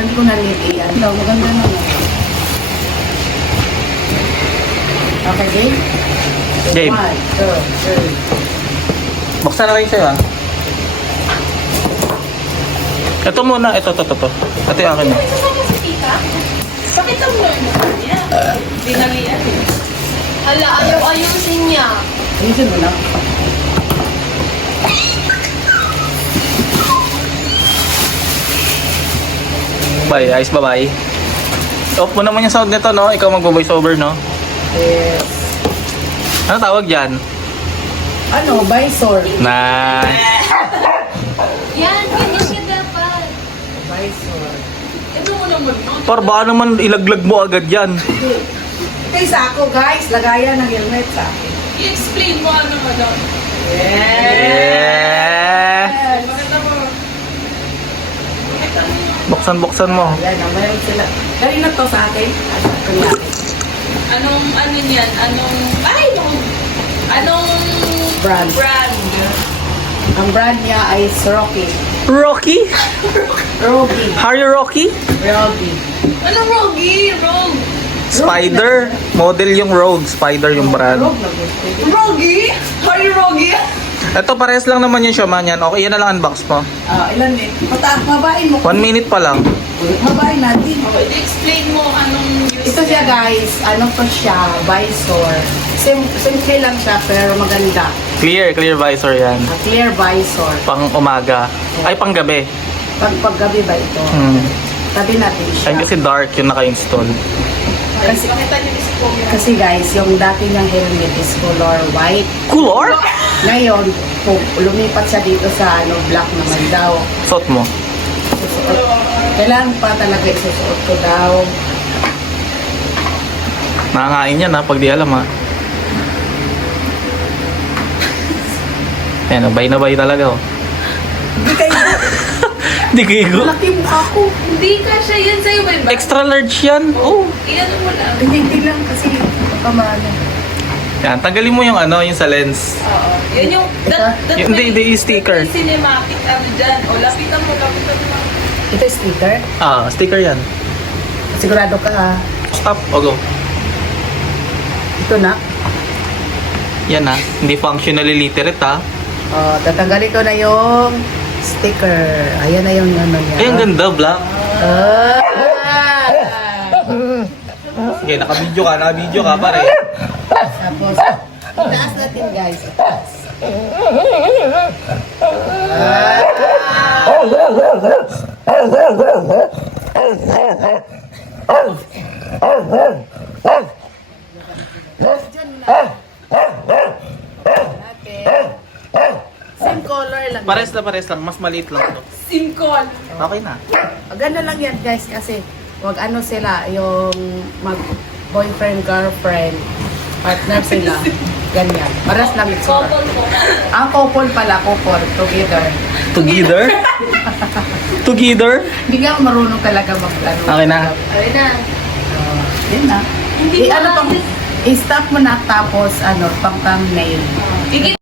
parang hindi ko na-need iyan. No, maganda naman. Okay, game? Game. 1, 2, 3. Buksan na kayo sa'yo ah. Ito muna, ito. Ito yung akin. Bakit ang lord naman niya? Dinalian eh. Hala, ayaw-ayusin niya. Ayusin mo na. Bye, ayos ba bye? Off mo naman yung sound nito, no? Ikaw magbo-voice over, no? Yes. Ano tawag dyan? Ano, visor. Na... Yan, ganyan siya dapat. Visor. Ito mo naman, no? Par, baka naman ilaglag mo agad yan. Ito yung sako, guys. Lagayan ng helmet sa akin. I-explain mo ano mo doon. Yeah! Bakit ako? Bakit ako? Buksan mo. Yan, mayroon sila. Galing na to sa akin. Kunyari. Anong ano niyan? Anong Brand. brand? Ang brand niya ay Rocky. Rocky? Rocky. Harry Rocky? Rocky. Anong Rogue? Rogue? Spider. Model yung Rogue. Spider yung brand. Rogue na gusto. Rogue? Harry Rogue? Ito, parehas lang naman yung Shaman yan. Okay, yan na lang unbox mo. Ilan eh? Mabain mo. 1 minute pa lang. Mabain natin. Okay, explain mo anong use Ito siya guys, ano to siya, visor. Simple lang siya pero maganda. Clear visor yan. A clear visor. Pang umaga. Ay, pang gabi. Paggabi ba ito? Tabi natin siya. Ay, kasi dark yung naka-install. Kasi- Pakita niyo si Pogi. Kasi guys, yung dati niyang helmet is color white. Color? Ngayon, lumipat siya dito sa black naman daw. Suot mo. Susuot. Kailangan pa talaga isusuot ko daw. Nakakain yan ha, pag di alam ha. Ayan, bay na bay talaga oh. Hindi kayo, Di kigo. laki mukha ko. Hindi ka siya yan sa'yo ba? Extra large yan. Oh. Iyan mo lang. Hindi lang kasi pamana. Yan, tanggalin mo yung ano, yung sa lens. Oo. Yan yung... Yung- hindi, yung sticker. Yung cinematic ano dyan. O, lapitan mo. Ito yung sticker. Sticker yan. Sigurado ka ha. Stop, o go. Ito na. Yan ha, hindi functionally literate ha. Tatanggalin ko na yung sticker. Ayan na yung ano niya. Ay, ang ganda, black. Ah! Sige, naka-video ka pare. Tapos, itaas natin guys. Itaas. Same color lang. Pares lang, mas maliit lang to. Simcol. Okay na. Ganda lang yan guys kasi wag ano sila yung mag boyfriend, girlfriend, partner sila. Ganyan. Paras lang ito. Couple po. Couple pala, couple, together. Together? Together? Hindi nga ako marunong talaga mag-ano. Okay na. Ayun na. Yun na. Hindi Ano pa- pang, i-stop mo na tapos pang thumbnail. Sige.